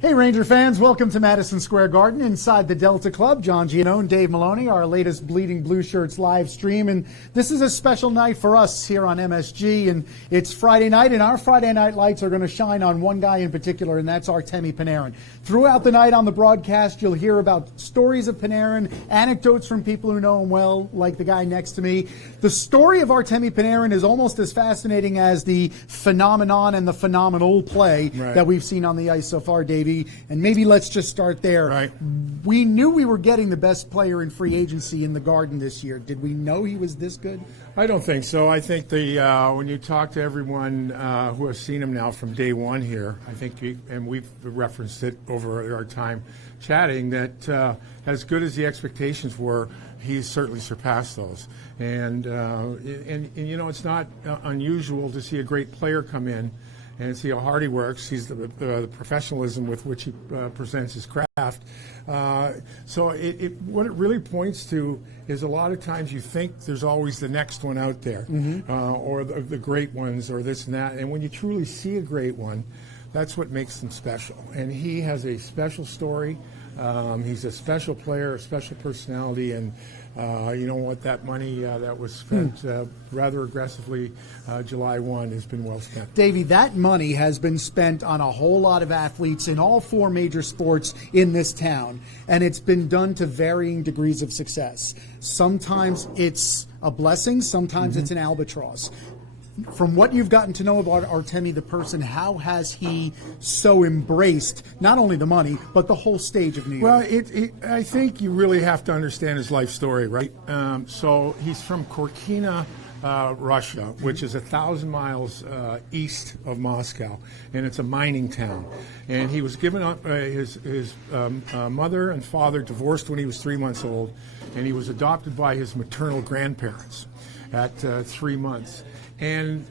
Hey Ranger fans, welcome to Madison Square Garden inside the Delta Club. John Giannone and Dave Maloney, our latest Bleeding Blueshirts live stream. And this is a special night for us here on MSG. And it's Friday night, and our Friday night lights are going to shine on one guy in particular, and that's Artemi Panarin. Throughout the night on the broadcast, you'll hear about stories of Panarin, anecdotes from people who know him well, like the guy next to me. The story of Artemi Panarin is almost as fascinating as the phenomenon and the phenomenal play that we've seen on the ice so far, Dave. And maybe let's just start there. Right. We knew we were getting the best player in free agency in the Garden this year. Did we know he was this good? I don't think so. I think when you talk to everyone who has seen him now from day one here, I think, and we've referenced it over our time chatting, that as good as the expectations were, he's certainly surpassed those. And you know, it's not unusual to see a great player come in and see how hard he works. He's the professionalism with which he presents his craft. So what it really points to is a lot of times you think there's always the next one out there, or the great ones, or this and that. And when you truly see a great one, that's what makes them special. And he has a special story. He's a special player, a special personality, and you know what, that money that was spent rather aggressively July 1 has been well spent. Davey, that money has been spent on a whole lot of athletes in all four major sports in this town, and it's been done to varying degrees of success. Sometimes it's a blessing, sometimes it's an albatross. From what you've gotten to know about Artemi the person, how has he so embraced not only the money, but the whole stage of New York? Well, I think you really have to understand his life story, right? So he's from Korkina, Russia, which is 1,000 miles east of Moscow, and it's a mining town. And he was given up, his mother and father divorced when he was 3 months old, and he was adopted by his maternal grandparents at 3 months. And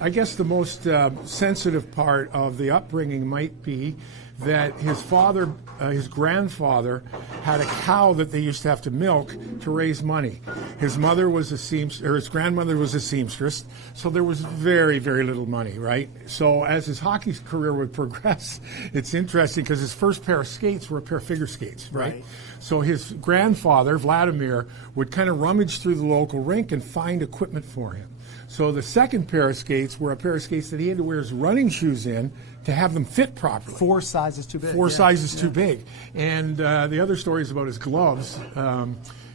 I guess the most sensitive part of the upbringing might be that his father, his grandfather, had a cow that they used to have to milk to raise money. His mother was a seamstress, or his grandmother was a seamstress, so there was very, very little money, right? So as his hockey career would progress, it's interesting because his first pair of skates were a pair of figure skates, right? So his grandfather, Vladimir, would kind of rummage through the local rink and find equipment for him. So the second pair of skates were a pair of skates that he had to wear his running shoes in to have them fit properly. 4 sizes too big. 4 sizes too big. And the other story is about his gloves.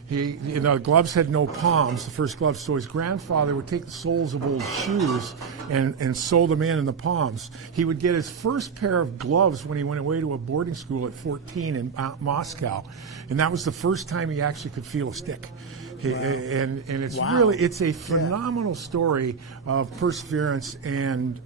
The gloves had no palms, the first gloves, so his grandfather would take the soles of old shoes and sew them in the palms. He would get his first pair of gloves when he went away to a boarding school at 14 in Moscow, and that was the first time he actually could feel a stick. And it's really, it's a phenomenal story of perseverance and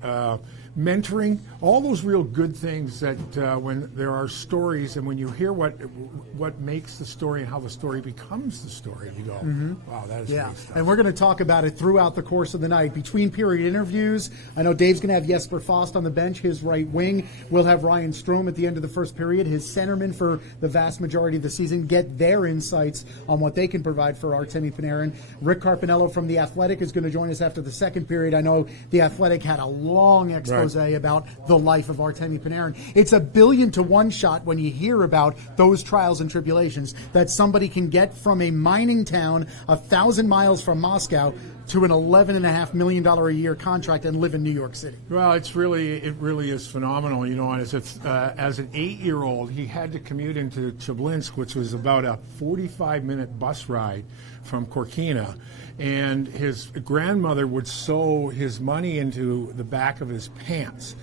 mentoring, all those real good things that when there are stories and when you hear what makes the story and how the story becomes the story, you go, wow, that is great stuff. And we're going to talk about it throughout the course of the night. Between period interviews, I know Dave's going to have Jesper Fast on the bench, his right wing. We'll have Ryan Strome at the end of the first period, his centerman for the vast majority of the season, get their insights on what they can provide for Artemi Panarin. Rick Carpinello from The Athletic is going to join us after the second period. I know The Athletic had a long expose about the life of Artemi Panarin. It's a 1,000,000,000 to 1 shot when you hear about those trials and tribulations that somebody can get from a mining town 1,000 miles from Moscow to an $11.5 million a year contract and live in New York City. Well, it really is phenomenal. You know, as an 8-year-old, he had to commute into Chelyabinsk, which was about a 45-minute bus ride from Korkina, and his grandmother would sew his money into the back of his pants,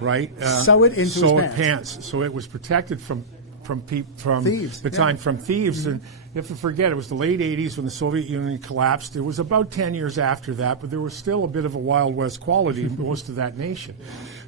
right? Sew it into his pants, so it was protected from thieves. From thieves. And you have to forget, it was the late 80s when the Soviet Union collapsed. It was about 10 years after that, but there was still a bit of a Wild West quality in most of that nation.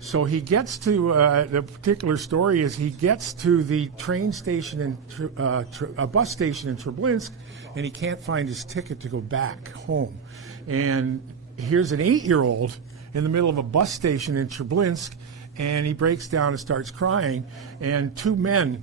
So he gets to, the particular story is he gets to the train station a bus station in Chelyabinsk, and he can't find his ticket to go back home. And here's an 8-year-old in the middle of a bus station in Chelyabinsk, and he breaks down and starts crying, and 2 men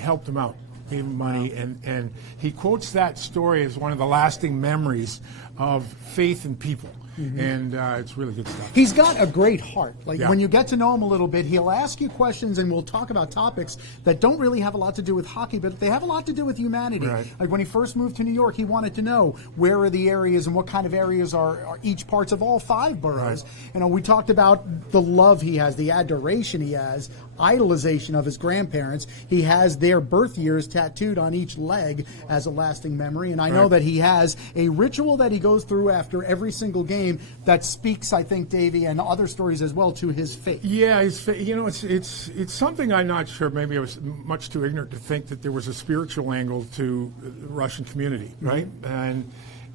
helped him out, gave him money, and he quotes that story as one of the lasting memories of faith in people. and it's really good stuff. He's got a great heart. Like Yeah. when you get to know him a little bit, he'll ask you questions and we'll talk about topics that don't really have a lot to do with hockey, but they have a lot to do with humanity. Right. Like when he first moved to New York, he wanted to know where are the areas and what kind of areas are each parts of all 5 boroughs. Right. We talked about the love he has, the adoration he has, idolization of his grandparents. He has their birth years tattooed on each leg as a lasting memory, and I know that he has a ritual that he goes through after every single game that speaks, I think, Davey, and other stories as well, to his faith. Yeah, it's something I'm not sure. Maybe I was much too ignorant to think that there was a spiritual angle to the Russian community, right?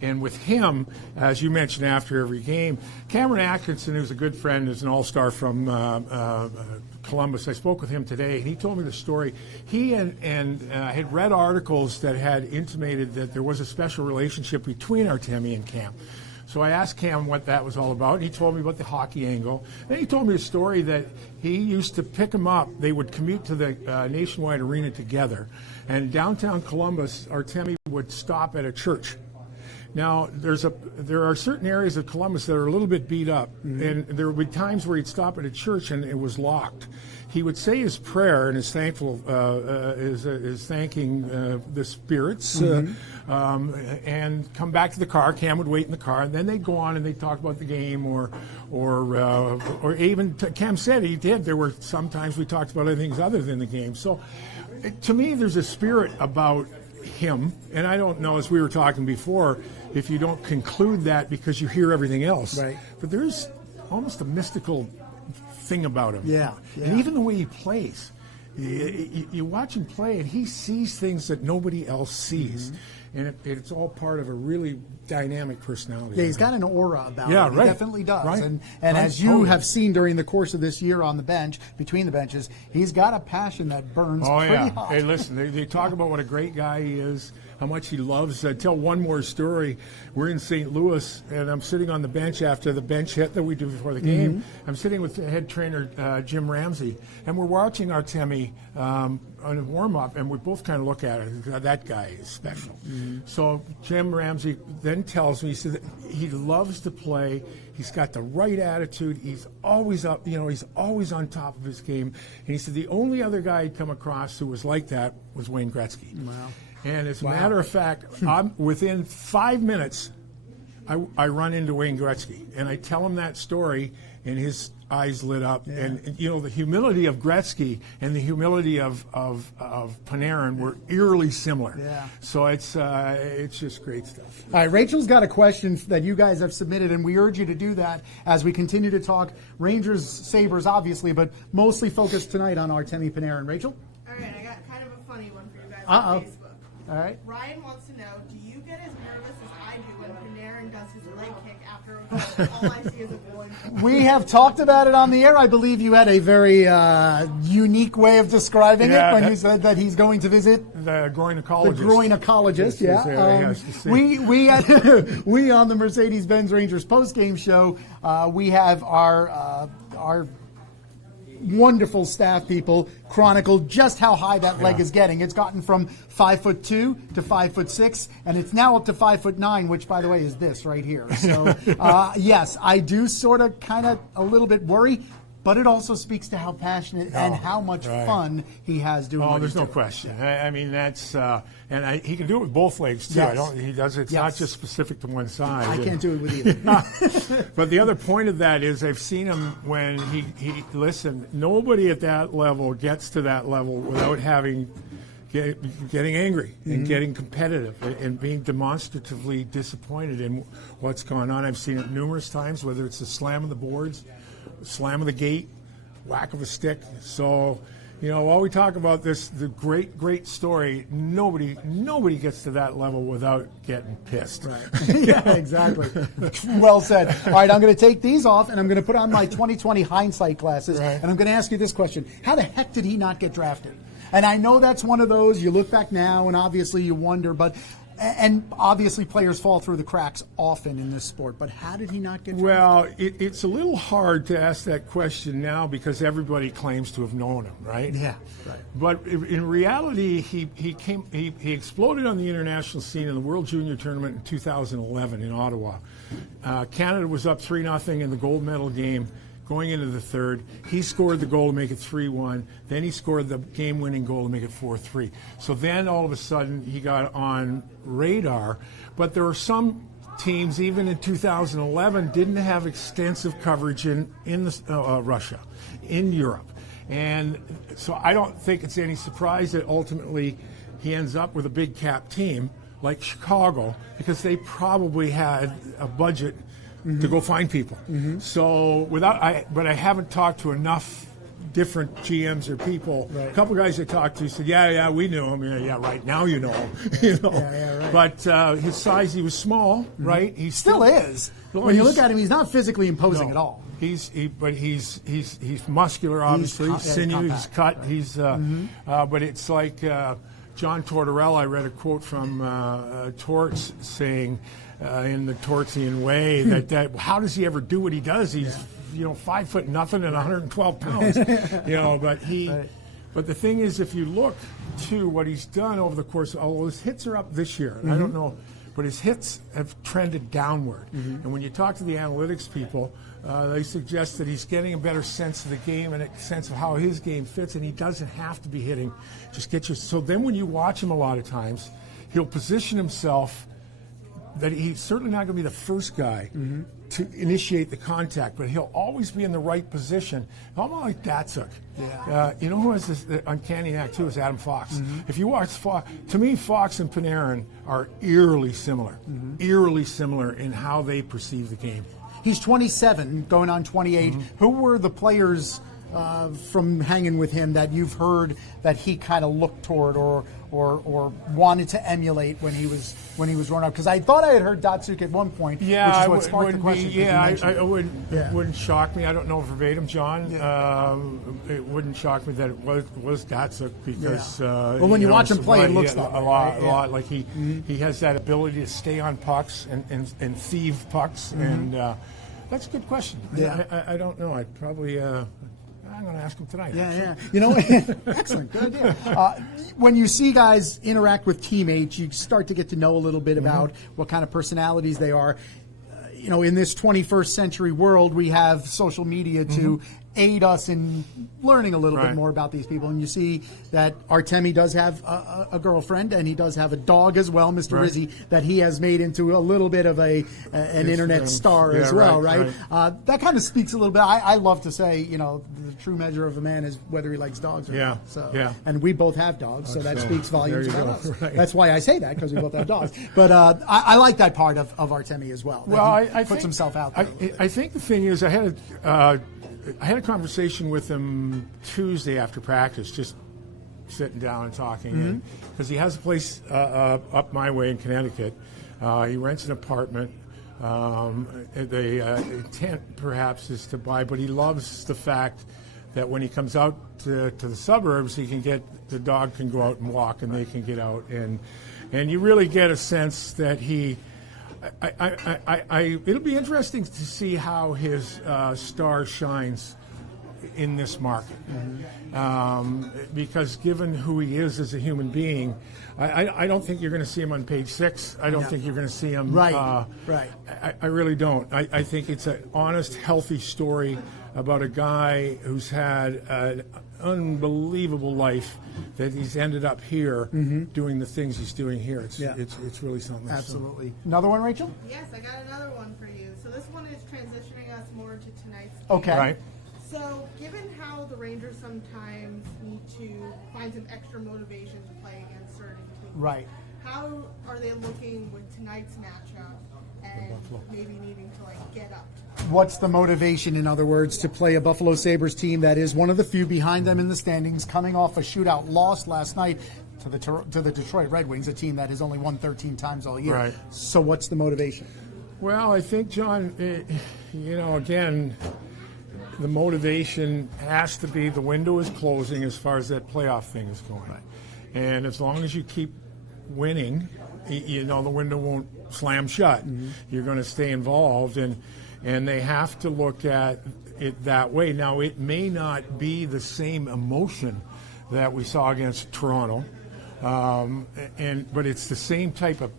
And with him, as you mentioned after every game, Cameron Atkinson, who's a good friend, is an all-star from Columbus. I spoke with him today, and he told me the story. He had read articles that had intimated that there was a special relationship between Artemi and Cam. So I asked Cam what that was all about, and he told me about the hockey angle. Then he told me a story that he used to pick him up. They would commute to the Nationwide Arena together, and downtown Columbus, Artemi would stop at a church. Now, there are certain areas of Columbus that are a little bit beat up, and there would be times where he'd stop at a church and it was locked. He would say his prayer and is thanking the spirits, and come back to the car. Cam would wait in the car, and then they'd go on and they'd talk about the game, or even Cam said he did. There were sometimes we talked about other things other than the game. So, to me, there's a spirit about him, and I don't know, as we were talking before, if you don't conclude that because you hear everything else. Right. But there's almost a mystical thing about him. Yeah. And even the way he plays. You watch him play, and he sees things that nobody else sees. And it's all part of a really dynamic personality. Yeah, he's got an aura about Yeah, him. right. He definitely does. Right. And Right. as you Totally. have seen during the course of this year on the bench, between the benches, he's got a passion that burns pretty hot. Hey, listen, they talk about what a great guy he is, how much he loves. Tell one more story. We're in St. Louis, and I'm sitting on the bench after the bench hit that we do before the game. I'm sitting with head trainer Jim Ramsey, and we're watching Artemi on a warm-up, and we both kind of look at it. That guy is special. So Jim Ramsey then tells me, he said that he loves to play. He's got the right attitude. He's always up, he's always on top of his game. And he said the only other guy he'd come across who was like that was Wayne Gretzky. Wow. And as a matter of fact, I'm within 5 minutes, I run into Wayne Gretzky, and I tell him that story, and his eyes lit up. Yeah. And the humility of Gretzky and the humility of Panarin were eerily similar. Yeah. So it's just great stuff. All right, Rachel's got a question that you guys have submitted, and we urge you to do that as we continue to talk Rangers, Sabres, obviously, but mostly focused tonight on Artemi Panarin. Rachel? All right, I got kind of a funny one for you guys Uh-oh. on Facebook. All right. Ryan wants to know, do you get as nervous as I do when Panarin does his leg kick after a goal? All I see is a goal. We have talked about it on the air. I believe you had a very unique way of describing it when you said that he's going to visit The groinologist. the groinologist. Yes, Yeah. yes, to see. We on the Mercedes-Benz Rangers postgame show, we have our wonderful staff people chronicle just how high that leg is getting. It's gotten from 5'2" to 5'6", and it's now up to 5'9", which, by the way, is this right here. So, yes, I do sort of kind of a little bit worry, but it also speaks to how passionate and how much fun he has doing what There's he's no doing. question. I mean, that's he can do it with both legs too. Yes. He does it. It's not just specific to one side. I can't do it with either. But the other point of that is I've seen him when he listen. Nobody at that level gets to that level without getting angry and getting competitive and being demonstratively disappointed in what's going on. I've seen it numerous times, whether it's the slam of the boards, slam of the gate, whack of a stick. So, while we talk about this, the great story, nobody gets to that level without getting pissed. Right. Yeah, exactly. Well said. All right, I'm going to take these off, and I'm going to put on my 2020 hindsight glasses, and I'm going to ask you this question. How the heck did he not get drafted? And I know that's one of those, you look back now, and obviously you wonder, but And obviously players fall through the cracks often in this sport, but how did he not get drafted? Well, it's a little hard to ask that question now because everybody claims to have known him, right? Yeah, right. But in reality, he exploded on the international scene in the World Junior Tournament in 2011 in Ottawa. Canada was up 3-0 in the gold medal game. Going into the third, he scored the goal to make it 3-1. Then he scored the game-winning goal to make it 4-3. So then all of a sudden he got on radar. But there are some teams, even in 2011, didn't have extensive coverage in Russia, in Europe. And so I don't think it's any surprise that ultimately he ends up with a big cap team like Chicago, because they probably had a budget to go find people. So but I haven't talked to enough different GMs or people. Right. A couple guys I talked to said, yeah, we knew him. Yeah, right now you know him. Right. But his size, he was small, right? He still is. When you look at him, he's not physically imposing at all. He's muscular, obviously. He's sinew, he's cut. He's but it's like John Tortorella. I read a quote from Torts saying, in the Tortsian way, that how does he ever do what he does? He's 5 foot nothing and 112 pounds. But the thing is, if you look to what he's done over the course, although his hits are up this year, I don't know, but his hits have trended downward. And when you talk to the analytics people, they suggest that he's getting a better sense of the game and a sense of how his game fits, and he doesn't have to be hitting. Just get you. So then when you watch him a lot of times, he'll position himself that he's certainly not going to be the first guy to initiate the contact, but he'll always be in the right position, almost like Datsuk. You know who has this uncanny knack too is Adam Fox. If you watch Fox, to me, Fox and Panarin are eerily similar in how they perceive the game. He's 27, going on 28. Who were the players from hanging with him that you've heard that he kind of looked toward or wanted to emulate when he was growing up? Because I thought I had heard Datsuk at one point, which is what sparked the question. I wouldn't shock me. I don't know verbatim, John. It wouldn't shock me that it was Datsuk because. Well, when you watch him play, it looks like a lot. Like he has that ability to stay on pucks and thieve pucks, and that's a good question. I don't know. I'd probably. I'm going to ask him tonight. Excellent. Good idea. When you see guys interact with teammates, you start to get to know a little bit about what kind of personalities they are. In this 21st century world, we have social media to aid us in learning a little bit more about these people. And you see that Artemi does have a girlfriend, and he does have a dog as well, Mr. Rizzi, that he has made into a little bit of an internet star as well, right? That kind of speaks a little bit. I love to say, the true measure of a man is whether he likes dogs or not. So, and we both have dogs, so that speaks volumes about us. Right. That's why I say that, because we both have dogs. But I like that part of Artemi as well. Well, I puts himself out there. I think the thing is, I had a conversation with him Tuesday after practice, just sitting down and talking, because he has a place up my way in Connecticut. He rents an apartment. The intent perhaps is to buy, but he loves the fact that when he comes out to the suburbs, the dog can go out and walk, and they can get out, and you really get a sense that he. It'll be interesting to see how his star shines in this market, because given who he is as a human being, I don't think you're going to see him on page 6. I don't think you're going to see him. I really don't. I think it's an honest, healthy story about a guy who's had an unbelievable life, that he's ended up here doing the things he's doing here. It's really something. Absolutely. So. Another one, Rachel? Yes, I got another one for you. So this one is transitioning us more to tonight's game. Okay. Right. So given how the Rangers sometimes need to find some extra motivation to play against certain teams, how are they looking with tonight's matchup and maybe needing to get up? What's the motivation, in other words, to play a Buffalo Sabres team that is one of the few behind them in the standings, coming off a shootout loss last night to the Detroit Red Wings, a team that has only won 13 times all year? Right. So what's the motivation? Well, I think, John, again, the motivation has to be the window is closing as far as that playoff thing is going. And as long as you keep winning the window won't slam shut. You're going to stay involved, and they have to look at it that way. Now, it may not be the same emotion that we saw against Toronto, but it's the same type of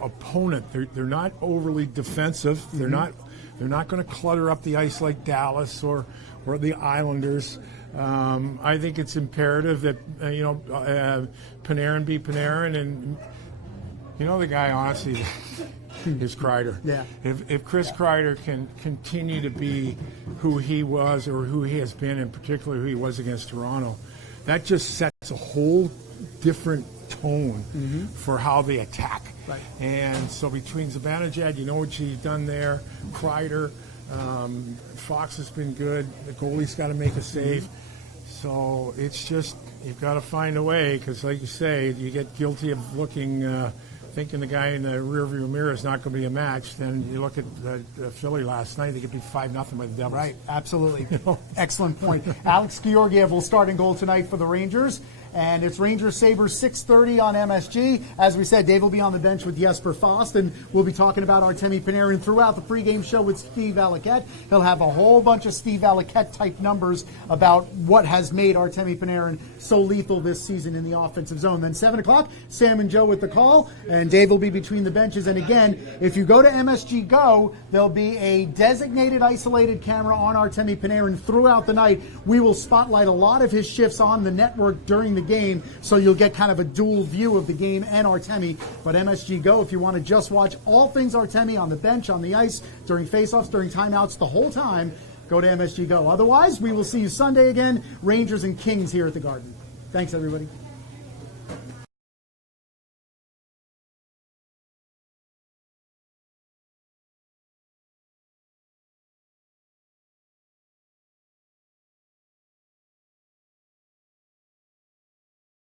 opponent. They're not overly defensive. They're not going to clutter up the ice like Dallas or the Islanders. I think it's imperative that Panarin be Panarin, and the guy honestly is Kreider. Yeah. If Chris Kreider can continue to be who he was or who he has been, in particular who he was against Toronto, that just sets a whole different tone for how they attack. Right. And so between Zibanejad, what he's done there, Kreider, Fox has been good. The goalie's got to make a save. So it's just, you've got to find a way, because like you say, you get guilty of thinking the guy in the rearview mirror is not going to be a match. Then you look at Philly last night; they could be 5-0 by the Devils. Right, absolutely. Excellent point. Alex Georgiev will start in goal tonight for the Rangers. And it's Rangers-Sabres 6:30 on MSG. As we said, Dave will be on the bench with Jesper Fast, and we'll be talking about Artemi Panarin throughout the pregame show with Steve Alakette. He'll have a whole bunch of Steve Alakette-type numbers about what has made Artemi Panarin so lethal this season in the offensive zone. Then 7 o'clock, Sam and Joe with the call, and Dave will be between the benches. And again, if you go to MSG Go, there'll be a designated isolated camera on Artemi Panarin throughout the night. We will spotlight a lot of his shifts on the network during the game, so you'll get kind of a dual view of the game and Artemi. But MSG Go, if you want to just watch all things Artemi on the bench, on the ice, during faceoffs, during timeouts, the whole time, go to MSG Go. Otherwise, we will see you Sunday again, Rangers and Kings here at the Garden. Thanks, everybody.